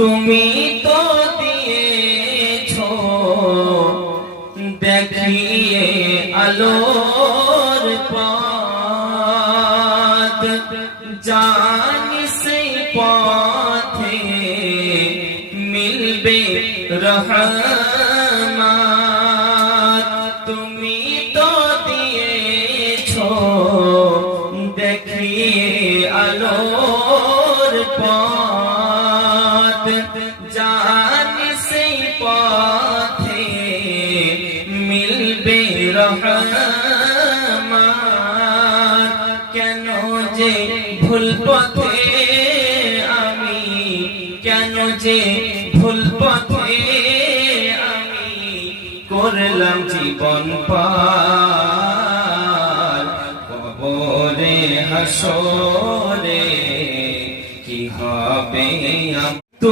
তুমি তো দিয়েছো দেখিয়ে আলোর পথ, জানি সেই পথে মিলবে রহমত। তুমি তো দিয়েছো দেখিয়ে আলোর পথ, জানি সেই পথে মিলবে রহমত। কেন যে ভুল পথে আমি, কেন যে ভুল পথে আমি করলাম জীবন পার। কবরে হাসরে কি হবে